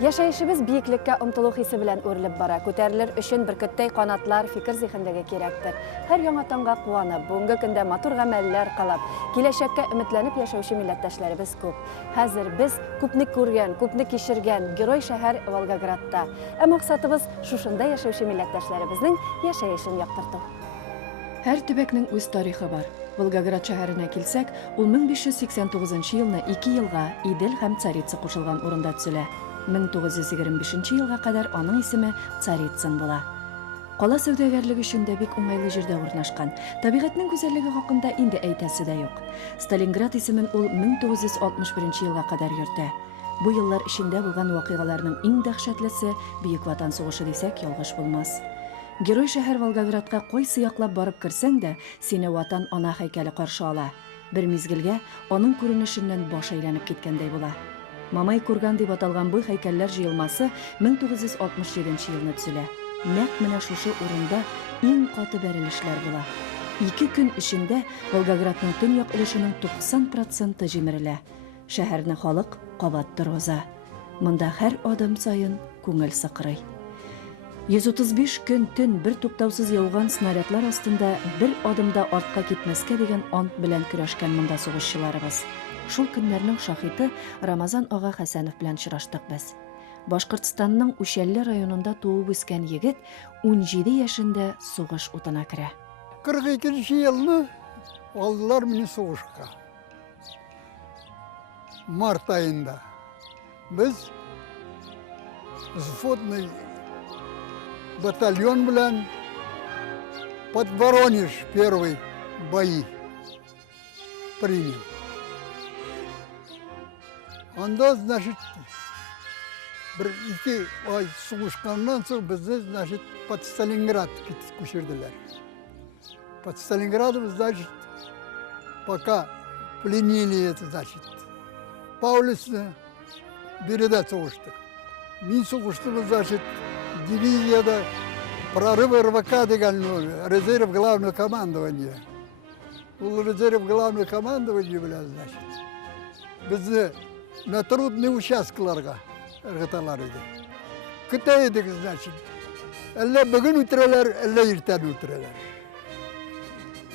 Яшайышыбыз бийиклеккә омтылу хисе белән үрелеп бара. Күтәрелер өчен беркеттәй канатлар фикер зихендәге кирәктер. Һәр яңа таңга куанып, бүгенге көндә матур гамәлләр кылып, киләчәккә өметләнеп яшәүче милләттәшләребез күп. Хәзер без күпне күргән, күпне кичергән герой шәһәр Волгоградта. Ә максатыбыз шушында яшәүче милләттәшләребезнең яшәешен яктырту. Һәр төбәкнең үз тарихы бар. Волгоград шәһәренә килсәк, ул 1589 елны 2 елга Идел һәм Царица кушылган урында төзелә. 1925 елга кадәр аның исеме Царицын була. Кала сәүдәгәрлеге өчен дә бик уңайлы җирдә урнашкан. Табигатьнең гүзәллеге хакында инде әйтәсе дә юк. Сталинград исемен ул 1961 елга кадәр йөртә. Бу еллар эчендә булган вакыйгаларның иң дәһшәтлесе Бөек Ватан сугышы дисәк ялгыш булмас. Герой шәһәр Волгоградка кайсы яклап барып керсәң дә, сине Ватан ана һәйкәле каршы ала. Бер мизгелгә аның күренешеннән баш әйләнеп киткәндәй була. Мамай курган дип аталган бу һәйкәлләр җыелмасы 1967 елны төзелә. Нәкъ менә шушы урында иң каты бәрелешләр була. 2 көн эчендә Волгоградның төньяк өлешенең 90% җимерелә. Шәһәрне халык кабат торгыза. Монда һәр адым саен күңел сыкрый. 135 көн төн бер туктаусыз яуган снарядлар астында бер адымда артка китмәскә дигән ант белән көрәшкән монда сугышчыларыбыз. Шул көннәрнең шаһиты Рамазан ага Хәсәнов белән очраштык без. Башкортстанның Үшәлле районында туып үскән егет 17 яшендә сугыш утына керә. 42 елны алдылар мине сугышка. Март айында. Без взводный батальон белән под Воронеж первый бои принял. Анда, значит, bir-iki ay сугышканнан соң безне, значит, под Сталинград күчерделәр. Под Сталинградом, значит, пока пленили это, значит, Паулюсны биредә сугыштык. Мин сугыштым, значит, дивизияда прорыв РВК дигән резерв главного командования. Ул резерв главного командования белән, значит, безне на трудные участкаларга ыргыталар иде. Көтә идек, значит. Әллә бүген үтерәләр, әллә иртән үтерәләр.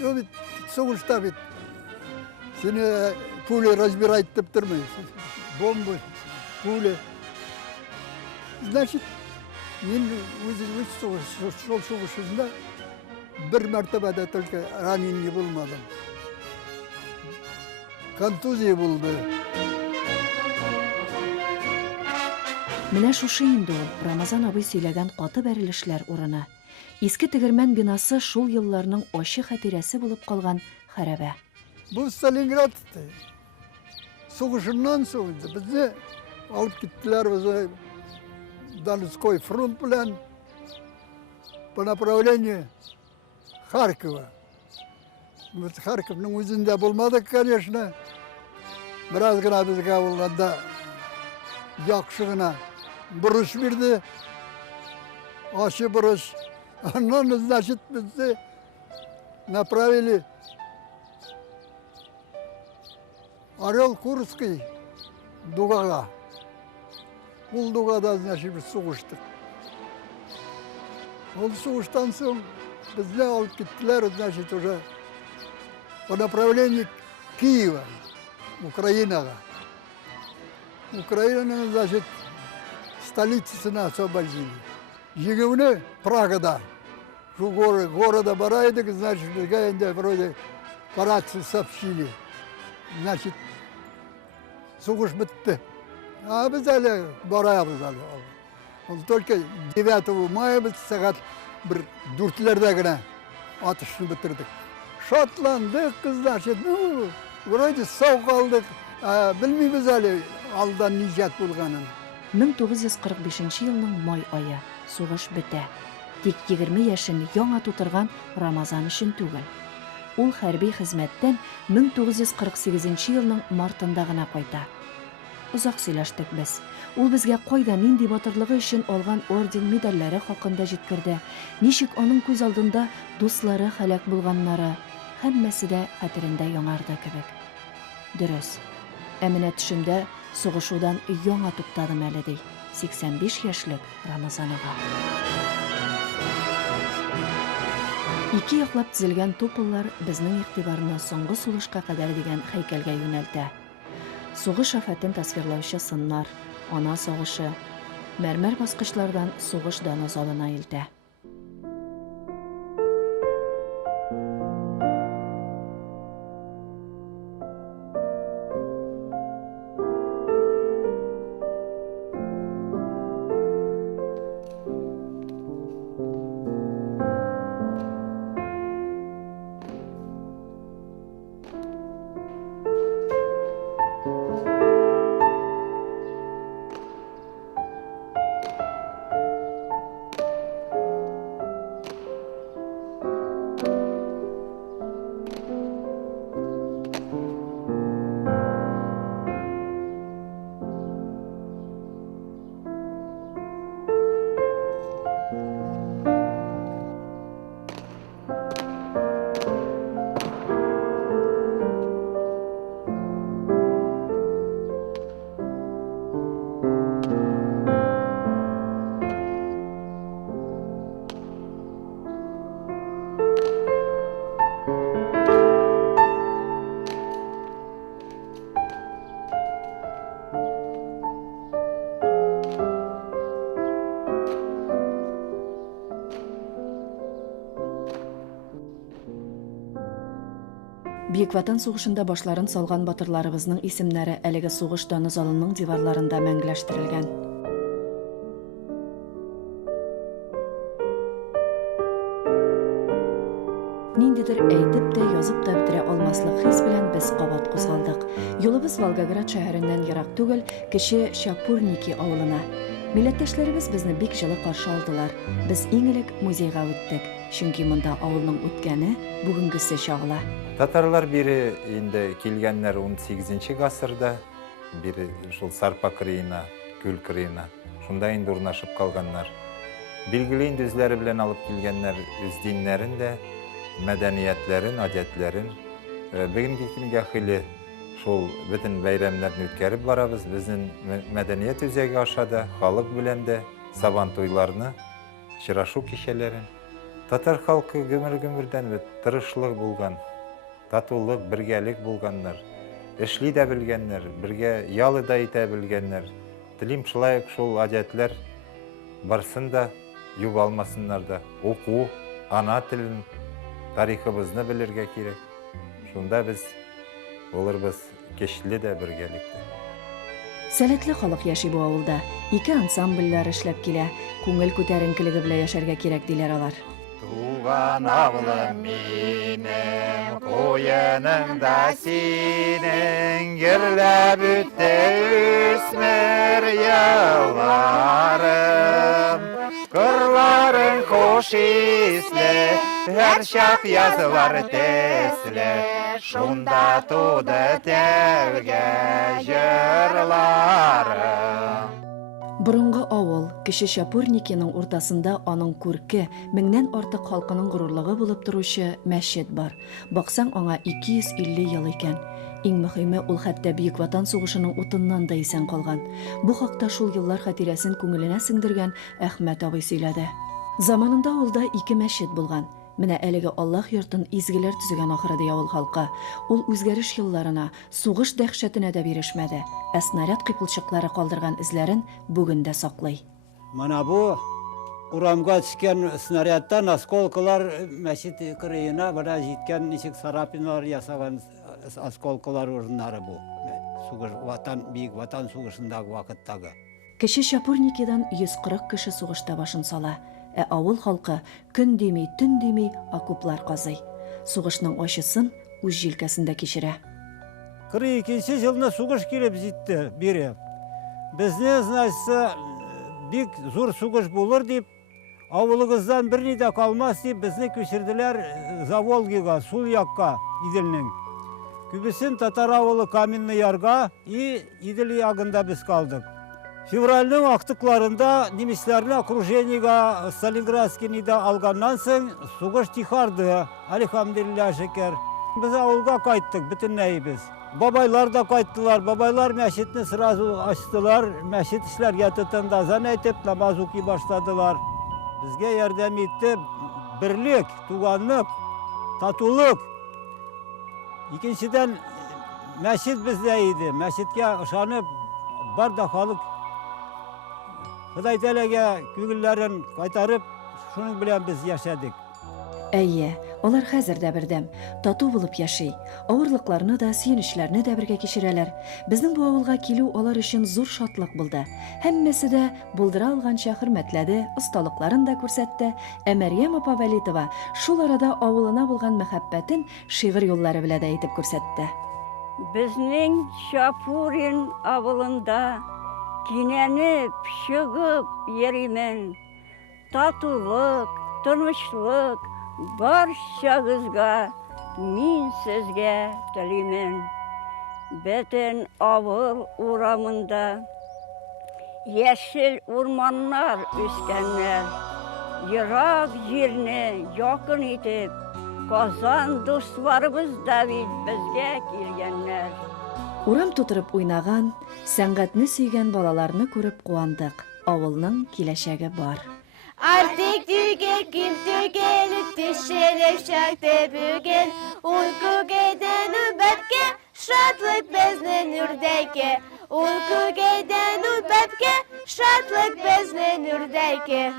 Ул бит сугышта бит сине пуля разбирать дип тормый. Бомба, пуля. Значит, мин үз сугышында бер мәртәбәдә только ранение булмадым. Контузия булды. Менә шушы инде ул Рамазан абый сөйләгән каты бәрелешләр урыны. Иске тегермән бинасы шул елларның ачы хатирәсе булып калган хәрабә. Бу Сталинград сугышыннан соң безне алып киттеләр безне Донской фронт белән по направлению Харькова. Мы Харьковның үзендә булмадык, конечно. Бераз гына безгә булганда яхшы гына бурыш бирде. Ачы бурыш. Аннан, значит, безне направили Орел-Курский дугага. Ул дугада, значит, сугыштык. Ул сугыштан соң безне алып киттеләр, значит, уже по направлению Киева, Украинага. Украинаның, значит, столицасына освободили. Егевне Прагада. Шу города бара идек, значит, безгә инде вроде по рации сообщили. Значит, сугыш бетте. А без әле барабыз әле. Ул только 9 мая без сәгать 4-ләрдә генә атышны бетердек. Шатландык, значит, ну, вроде сау калдык. Белмибез әле алдан ниҗат булганын. 1945 елның май ае. Сугыш бетә. Тик 20 яшен яңа тутырган Рамазан өчен түгел. Ул хәрби хезмәттән 1948 елның мартында гына кайта. Узак сөйләштек без. Ул безгә кайда нинди батырлыгы өчен алган орден медальләре хакында җиткерде. Ничек аның күз алдында дуслары һәлак булганнары, һәммәсе дә хәтерендә яңарды кебек. Дөрес. Ә менә төшемдә сугышудан яңа туктадым әле ди. 85 яшьлек Рамазан ага. Ике яклап тезелгән тупыллар безнең игътибарны соңгы сулышка кадәр дигән һәйкәлгә юнәлтә. Сугыш афатын тасвирлаучы сыннар, ана сагышы, мәрмәр баскычлардан сугыш даны залына илтә. Бийик Ватан сугышында башларын салган батырларыбызның исемнәре әлеге сугыш даны залының диварларында мәңгеләштерелгән. Ниндидер әйтеп тә, язып та бетерә алмаслык хис белән без кабат кузгалдык. Юлыбыз Волгоград шәһәреннән ерак түгел, кече Чапурники авылына. Милләттәшләребез безне бик җылы каршы алдылар. Без иң элек музейга үттек, чөнки монда авылның үткәне бүгенгесе чагыла. Татарлар бири инде килгәннәр 18-нче гасырда, бири шул Сарпа кырыена, Күл кырыена, шунда инде урнашып калганнар. Билгеле инде үзләре белән алып килгәннәр үз диннәрен дә, мәдәниятләрен, адәтләрен. Бүгенге көнгә хәле шул бөтен бәйрәмнәрне үткәреп барабыз. Безнең мәдәният үзәге ашада, халык белән дә сабан туйларны, чырашу кичәләрен. Татар халкы гөмер-гөмердән тырышлык булган. Татулык, бергәлек булганнар, эшли дә белгәннәр, бергә ялы да итә белгәннәр. Телим шулай шул адәтләр барсын да югалмасыннар да. Уку, ана телен, тарихыбызны белергә кирәк. Шунда без булырбыз кечле дә бергәлектә. Сәләтле халык яши бу авылда. Ике ансамбльләр эшләп килә. Күңел күтәренкелеге белән яшәргә кирәк диләр алар. Туган авылым минем, коеның да синең, герләп үтте үсмер елларым. Кырларың хош исле, һәр чак язылар төсле, шунда туды тәүге җырларым. Борынгы авыл, кече Чапурникиның уртасында аның күрке, меңнән артык халкының горурлыгы булып торучы мәчет бар. Баксаң, аңа 250 ел икән. Иң мөһиме, ул хәтта Бийик Ватан сугышының утыннан да исән калган. Бу хакта шул еллар хатирәсен күңеленә сеңдергән Әхмәт абый сөйләде. Заманында авылда 2 мәчет булган. Менә әлеге Аллаһ йортын изгеләр төзегән ахыры ди авыл халкы. Ул үзгәреш елларына, сугыш дәһшәтенә дә бирешмәде. Ә снаряд кыйпылчыклары калдырган эзләрен бүген дә саклый. Мана бу урамга төшкән снарядтан осколкалар мәчет кырыена бара җиткән ничек сарапинлар ясаган осколкалар урыннары бу. Сугыш Бийик Ватан сугышындагы вакыттагы. Кече Чапурникидан 140 кеше сугышта башын сала. Ә авыл халкы көн дими, төн дими окоплар казый. Сугышның ачысын үз җилкәсендә кичерә. 42 елны сугыш килеп җитте бире. Безне, значит, бик зур сугыш булыр дип, авылыгыздан берни дә калмас дип, безне күчерделәр Заволгига, сул якка, Иделнең. Күбесен татар авылы Каменный Ярга и Идел ягында без калдык. Февральның актыкларында немецләрне окружениега Сталинградскийда алганнан соң сугыш тихарды, алхамдулилlah шөкер. Biz avulga kayttık bütünleyi biz. Babaylar da kayttılar. Babaylar meşitini sırası açtılar. Meşit işler getirten de azan etip namaz okuy başladılar. Bizge yardım etti birlik, tuganlık, tatuluk. İkinciden meşit bizdeydi. Meşitke ışanıp bardakalık Huday Teala'ga kügüllerin kaytarıp şunun bilen biz yaşadık. Әйе, алар хәзер дә бердәм, тату булып яши. Авырлыкларны да, сөенечләрне дә бергә кичерәләр. Безнең бу авылга килү алар өчен зур шатлык булды. Һәммәсе дә булдыра алганча хөрмәтләде, осталыкларын да күрсәтте. Ә Мәрьям апа Вәлитова шул арада авылына булган мәхәббәтен шигырь юллары белән дә әйтеп күрсәтте. Безнең Шапурин авылында кинәнеп, чыгып йөримен. Татулык, тынычлык барчагызга мин сезгә телимен. Бөтен авыл урамында яшел урманнар үскәннәр. Ерак җирне якын итеп, Казан дусларыбыз да бит безгә килгәннәр. Урам тутырып уйнаган, сәнгатьне сөйгән балаларны күреп куандык. Авылның киләчәге бар. Artık tükekim tükelip düşerip şaktı bugün Uyku giden übetke şatlık beznen ürdeyke Uyku giden übetke şatlık beznen ürdeyke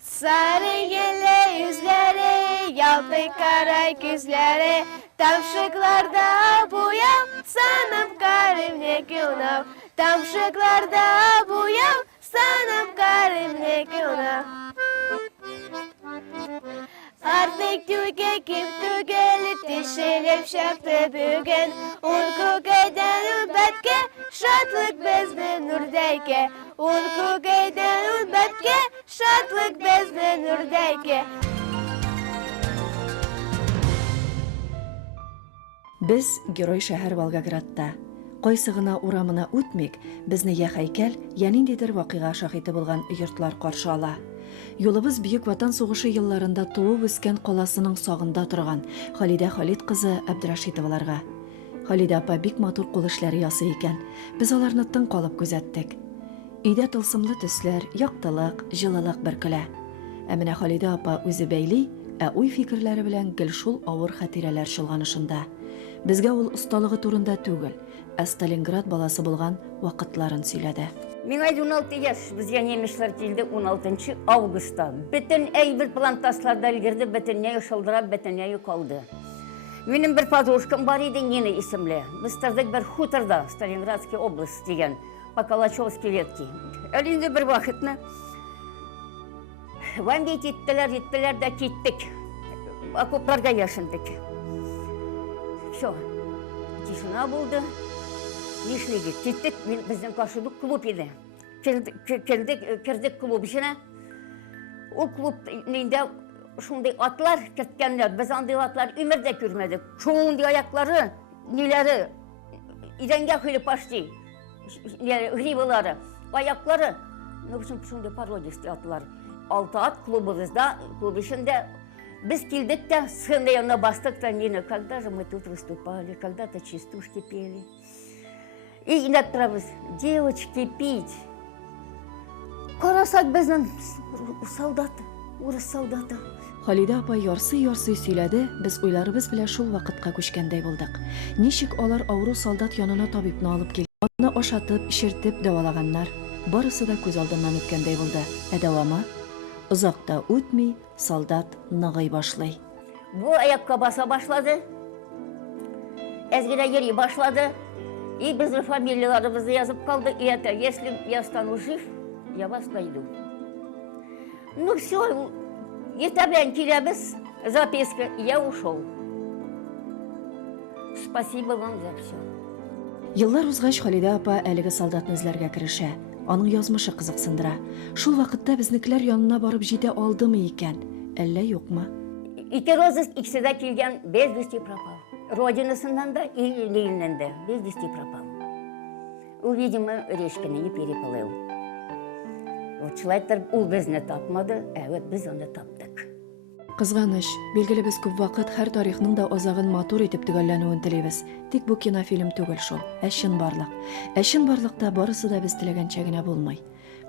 Sarı yele yüzleri, yaltı kara gözleri Tamşıklarda buyam, sanım karimle günah Tamşıklarda buyam, sanım karimle günah Artık tükekim tükelip düşerip şaktı bugün Uyku giden übetke şatlık bezne nürdeyke Uyku giden übetke şatlık bezne nürdeyke Без герой шәһәр Волгоградта. Кайсы гына урамына үтмик, безне я һәйкәл, я ниндидер вакыйга шаһиты булган йортлар каршы ала. Юлыбыз Бөек Ватан сугышы елларында туып үскән каласының сагында торган Халидә Халид кызы Абдрашитоваларга. Халидә апа бик матур кул эшләре ясый икән. Без аларны тын калып күзәттек. Өйдә тылсымлы төсләр, яктылык, җылылык бөркелә. Ә менә Халидә апа үзе бәйли, ә уй фикерләре белән гел шул авыр хатирәләр чолганышында. Безгә ул осталыгы турында түгел, ә Сталинград баласы булган вакытларын сөйләде. Миңа 16 яш, безгә немешләр килде 16 августта. Бөтен әйбер плантасларда өлгерде, бөтенләй шылдырап, бөтенләй калды. Минем бер подружкам бар иде, Нина исемле. Без тордык бер хуторда, Сталинградский область дигән, по Калачевской ветке. Әле бер вакытны Ванди иттеләр дә киттек. Окопларга яшендек. Все. Тишина булды. Нишлеге киттек, безнең каршыда клуб иде. Кирдек клуб иченә. Ул клуб нинде шундый атлар киткәннәр, без андый атлар өмердә күрмәдек. Шундый аяклары, ниләре идәнгә килеп пашти. Гривалары, аяклары, ну шундый породистый атлар. 6 ат клубыбызда, клуб ичендә біз килдек тә, схемда янына бастык та, Нина, когда же мы тут выступали, когда-то частушки пели. И иногда девочки пить. Карасак безнең солдат, урыс солдаты. Халидә апа ярсый-ярсый сөйләде, без уйларыбыз белән шул вакытка күчкәндәй булдык. Ничек алар авыру солдат янына табибны алып килгән, аны ашатып, ишертеп дәвалаганнар. Барысы да күз алдыннан үткәндәй булды. Ә дәвамы? Озакта үтми, солдат ныгый башлый. Бу аякка баса башлады, әзгидә йөри башлады, и безнең фамилияларыбызны язып калды, и это, если я стану жив, я вас найду. Ну все, иртәбән киләбез, записка, я ушел. Спасибо вам за все. Еллар узгач Халидә апа әлеге солдатны эзләргә керешә. Аның язмышы кызыксындыра. Шул вакытта безнекеләр янына барып җитә алдымы икән, әллә юкмы? Ике розыск икесе дә килгән, без вести пропал. Родинасыннан да и Лениннән дә без вести пропал. Ул, видимо, речканы не переплыл. Вот человек ул безне тапмады, а вот без аны таптык. Кызганыч, билгеле без күп вакыт һәр тарихның да азагын матур итеп төгәлләнүен телибез. Тик бу кинофильм түгел шул, әчен барлык. Әчен барлыкта барысы да без теләгәнчә генә булмый.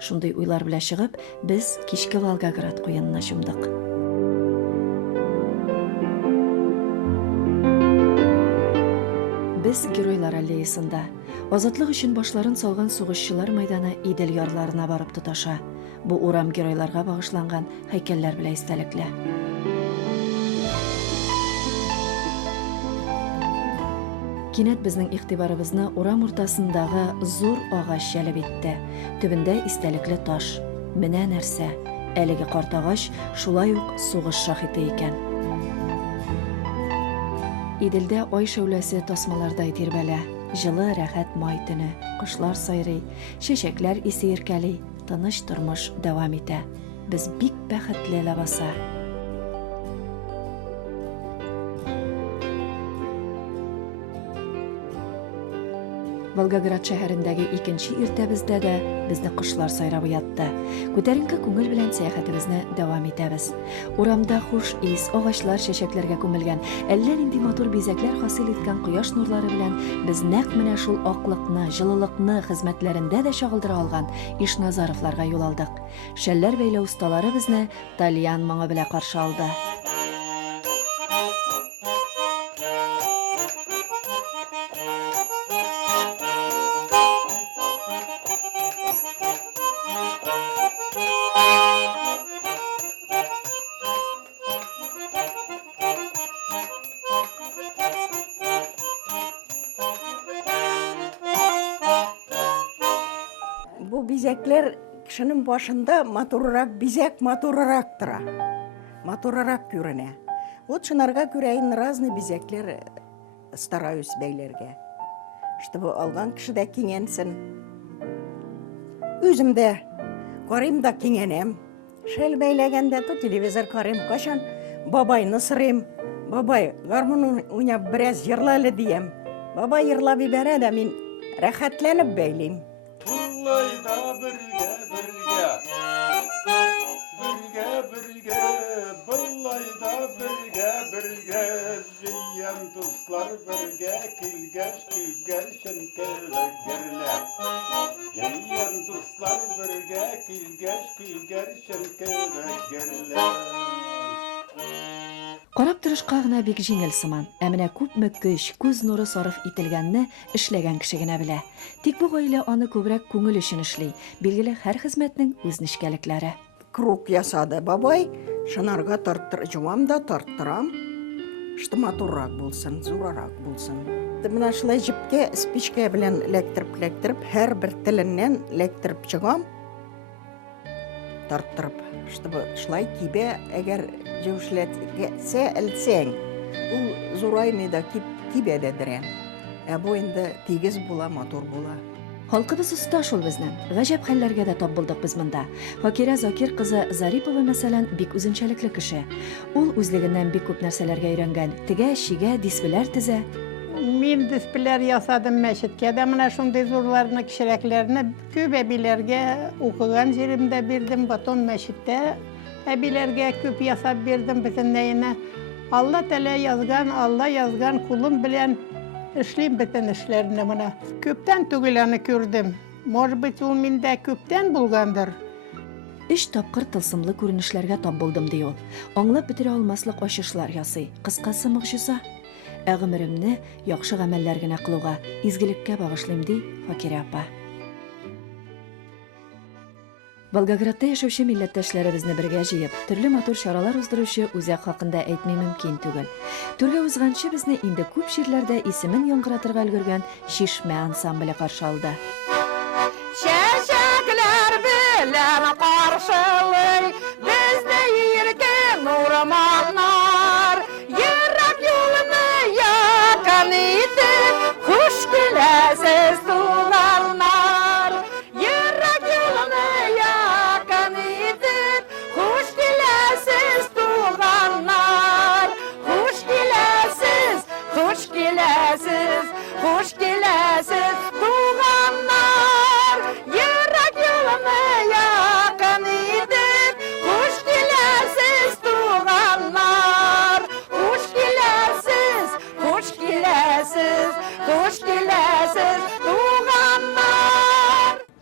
Шундый уйлар белән чыгып, без кичке Волгоград куенына чумдык. Без геройлар аллеясында. Азатлык өчен башларын салган сугышчылар мәйданы Идел ярларына барып тоташа. Бу урам геройларга багышланган һәйкәлләр белән истәлекле. Кинәт безнең игътибарыбызны урам уртасындагы зур агач җәлеп итте. Төбендә истәлекле таш. Менә нәрсә? Әлеге карт агач шулай ук сугыш шаһиты икән. Иделдә ай шәүләсе тасмалардай тирбәлә. Җылы, рәхәт май төне. Кошлар сайрый, чәчәкләр исе иркәли, тыныч тормыш дәвам итә. Без бик бәхетле лабаса. Волгоград шәһәрендәге икенче иртәбездә дә безне кошлар сайрап уятты. Күтәренке күңел белән сәяхәтебезне дәвам итәбез. Урамда хуш ис, агачлар чәчәкләргә күмелгән, әллә нинди матур бизәкләр хасил иткән кояш нурлары белән без нәкъ менә шул аклыкны, җылылыкны хезмәтләрендә дә чагылдыра алган Ишназаровларга юл алдык. Шәлләр бәйләү осталары безне Тальян моңы белән каршы алды. Бу бизәкләр кешенең башында матуррак бизәк матуррак тора. Матуррак күренә. Вот шунарга күрә ин разный бизәкләр стараюсь бәйләргә. Чтобы алган кеше дә киңәнсен. Үзем дә карыйм да киңәнәм. Шәл бәйләгәндә то телевизор карыйм, кашан бабайны сырыйм. Бабай, гармун уйнап бераз йырлалы диям. Бабай йырлап ибәрә дә мин рәхәтләнеп бәйлим. Буллайда бергә, буллайда бергә, җыян дуслар бергә, килгәч шәнкәләр. Җыян дуслар бергә, килгәч шәнкәләр. Карап торышка гына бик җиңел сыман, ә менә күпме көч, күз нуры сарыф ителгәнне эшләгән кеше генә белә. Тик бу гаилә аны күбрәк күңел өчен эшли. Билгеле, һәр хезмәтнең үз нечкәлекләре. Круг ясады бабай, шынарга жуам да тарттырам, что матуррак булсын, зурарак булсын. Менә шулай җипкә, спичка белән ләктереп, һәр бер теленнән ләктереп чыгам, тарттырып, чтобы шулай кибә, әгәр җәүшләтсә әлсәң, ул зураймый да кибә дә дәрә. Ә бу инде тигез була, матур була. Халкыбыз оста шул безнең. Гаҗәп хәлләргә дә тап булдык без монда. Факира Закир кызы Зарипова мәсәлән бик үзенчәлекле кеше. Ул үзлегеннән бик күп нәрсәләргә өйрәнгән. Тегә, шигә, диспләр тезә. Мин диспләр ясадым мәчеткә дә, менә шундый зурларны, кичерәкләрне күп әбиләргә укыган җиремдә бирдем, батон мәчеттә әбиләргә күп ясап бирдем бөтенләенә. Алла тәлә язган кулым белән эшлим бөтен эшләрне менә. Күптән түгел аны күрдем. Может быть, ул миндә күптән булгандыр. 3 тапкыр тылсымлы күренешләргә тап булдым ди ул. Аңлап бетерә алмаслык ачышлар ясый. Кыскасы мөгъҗиза. Ә гомеремне яхшы гамәлләр генә кылуга, изгелеккә багышлыйм ди Факира апа. Волгоградта яшәүче милләттәшләребезне бергә җыеп, төрле матур чаралар уздыручы үзәк хакында әйтми мөмкин түгел. Түргә узганчы безне инде күп җирләрдә исемен яңгыратырга өлгергән Шишмә ансамбле каршы алды. Чәчәкләр белән каршылый безне иркен урманнар, ерак юлны якын итеп, хуш киләсез туганнар. Ерак юлны якын итеп, хуш киләсез туганнар. Хуш киләсез, хуш киләсез, хуш киләсез туганнар.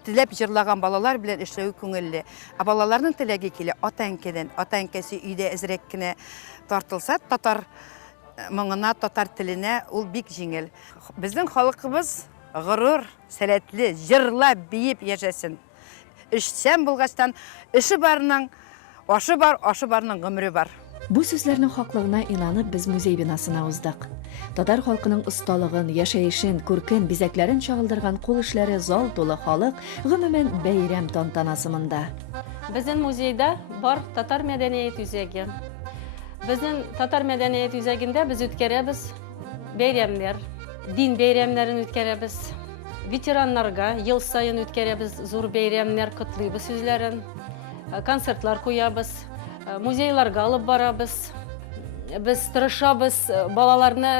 теләп җырлаган балалар белән эшләү күңелле. Балаларның теләге килә ата-әнкәдән. Ата-әнкәсе өйдә әзрәк кенә тартылса, татар моңына, татар теленә ул бик җиңел. Безнең халкыбыз горур, сәләтле, җырлап, биеп яшәсен. Эшчән булгачтан, эше барның, ашы бар, ашы барның гомере бар. Бу сүзләрнең хаклыгына инанып без музей бинасына уздык. Татар халкының осталыгын, яшәешен, күркен, бизәкләрен чагылдырган кул эшләре зал тулы халык, гомумән бәйрәм тантанасы монда. Безнең музейда бар татар мәдәният үзәге. Безнең татар мәдәният үзәгендә без үткәрәбез бәйрәмнәр, дин бәйрәмнәрен үткәрәбез. Ветераннарга ел сайын үткәрәбез зур бәйрәмнәр, котлыйбыз үзләрен, концертлар куябыз. Музейларга алып барабыз. Без тырышабыз балаларны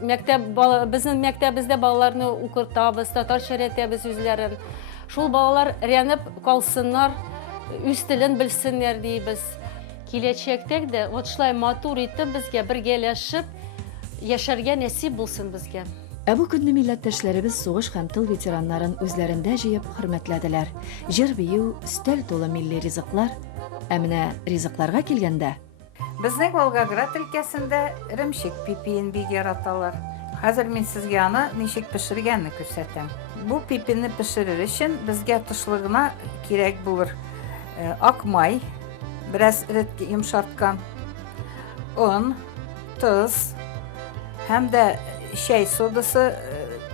безнең мәктәбездә балаларны укытабыз, татарча өйрәтәбез үзләрен. Шул балалар рәнеп калсыннар, үз телен белсеннәр дибез. Киләчәктә дә вот шулай матур итеп безгә бергәләшеп яшәргә насип булсын безгә. Бу көнне милләттәшләребез сугыш һәм тыл ветераннарын үзләрендә җыеп хөрмәтләделәр. Җыр бию, өстәл тулы милли ризыклар. Менә ризыкларга килгәндә, безнең Волгоград өлкәсендә ремшек пипиен бик яраталар. Хәзер мин сезгә аны ничек пешергәнне күрсәтәм. Бу пипине пешерер өчен безгә тышлыгына кирәк булыр ак май, бераз рәткә йомшарткан, он, туз һәм дә чәй содасы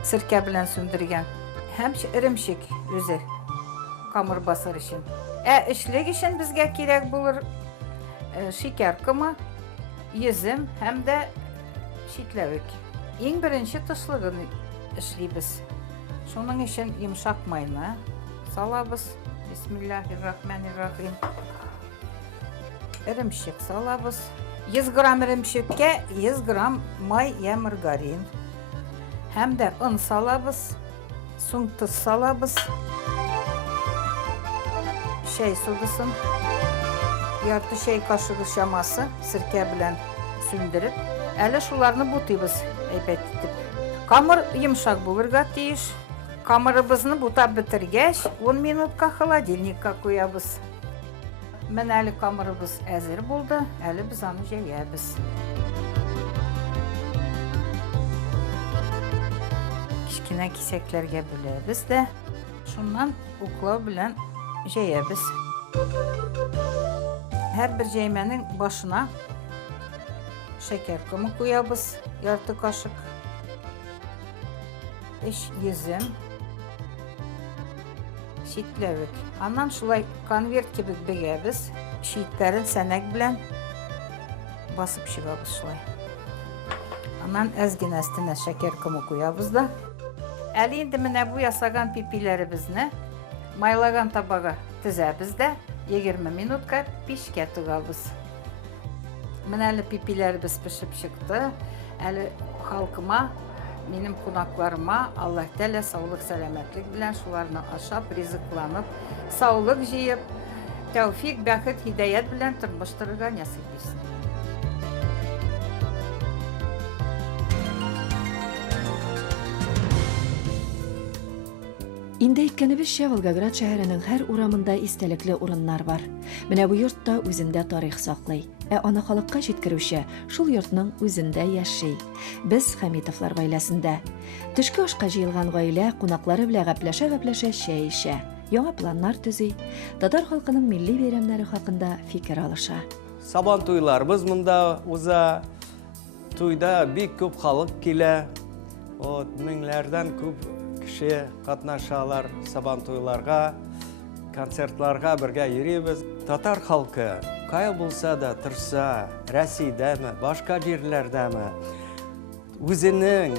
сиркә белән сүндергән. Һәм ремшек үзе камыр басыр өчен. Эшлек өчен безгә кирәк булыр шикәр комы, йөзем һәм дә читләвек. Иң беренче тышлыгын эшлибез. Шуның өчен йомшак майны салабыз. Бисмиллаһир-рахманир-рахим. Ремшек салабыз. 100 грамм ремшеккә 100 грамм май я маргарин. Һәм дә он салабыз. Соң туз салабыз. Чәй судасын, ярты чәй кашыгы шамасы сиркә белән сүндереп, әле шуларны бутыйбыз әйбәт итеп. Камыр йомшак булырга тиеш. Камырыбызны бутап бетергәч, 10 минутка холодильникка куябыз. Менә әле камырыбыз әзер булды, әле без аны җәябез. Кичкенә кисәкләргә бүләбез дә, шуннан уклау белән җәябез. Һәр бер җәймәнең башына шәкәр комы куябыз, ярты кашык. Йөзем, читләвек. Аннан шулай конверт кебек бегәбез, читләрен сәнәк белән басып чыгабыз шулай. Аннан әзгенә өстенә шәкәр комы куябыз да. Әле инде менә бу ясаган пипиләребезне майлаган табага тезәбез дә, 20 минутка пешкә тыгабыз. Менә әле пипиләребез пешеп чыкты. Әле халкыма, минем кунакларыма Аллаһ Тәгалә саулык, сәламәтлек белән шуларны ашап, ризыкланып, саулык җыеп, тәүфик, бәхет, һидаят белән тормыш торырга насыйп итсен. Инде әйткәнебезчә, Волгоград шәһәренең һәр урамында истәлекле урыннар бар. Менә бу йортта үзендә тарих саклый. Аны халыкка җиткерүче шул йортның үзендә яши. Без Хәмитовлар гаиләсендә. Төшке ашка җыелган гаилә кунаклары белән гәпләшә чәй эчә. Яңа планнар төзи. Татар халкының милли бәйрәмнәре хакында фикер алыша. Сабан туйларыбыз монда уза. Туйда бик күп халык килә. Меңләрдән күп кеше катнашалар сабан туйларга, концертларга бергә йөрибез. Татар халкы кая булса да тырса, Россиядәме, башка җирләрдәме, үзенең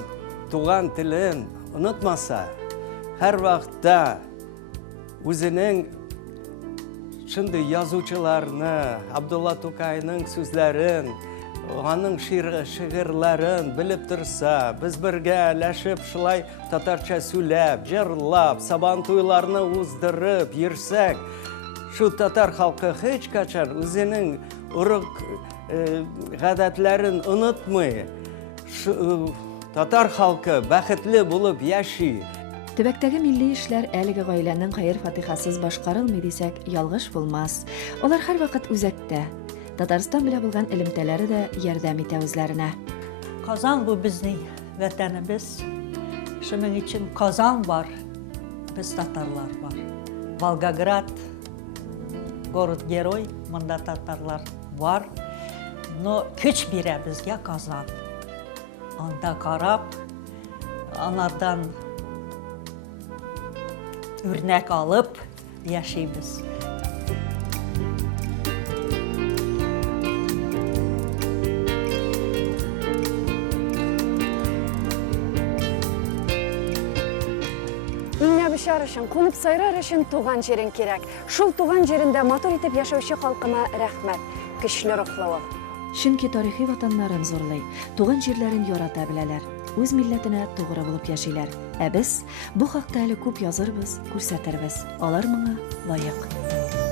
туган телен онытмаса, һәр вакытта үзенең шундый язучыларны, Абдулла Тукайның сүзләрен, аның шигырьләрен белеп торса, без бергә ләшеп шулай татарча сөйләп, җырлап, сабан туйларны уздырып йөрсәк, шу татар халкы һеч качан үзенең урык гадәтләрен онытмый. Татар халкы бәхетле булып яши. Төбәктәге милли эшләр әлеге гаиләнең хәер-фатихасыз башкарылмый дисәк, ялгыш булмас. Алар һәрвакыт үзәктә. Татарстан белән булган элемтәләре дә ярдәм итә үзләренә. Казан бу безнең ватаныбыз. Шуның өчен Казан бар, без татарлар бар. Волгоград, город-герой, монда татарлар бар. Но көч бирә безгә Казан. Анда карап, анардан үрнәк алып яшибез. Иңә бишар өчен, кунып сайрар өчен туган җирең кирәк. Шул туган җирендә матур итеп яшәүче халкыма рәхмәт. Көчле рухлы ул. Чөнки тарихи ватаннарын зурлый, туган җирләрен ярата беләләр. Үз милләтенә тугры булып яшиләр. Ә без бу хакта әле күп язырбыз, күрсәтербез. Алар моңа лаек.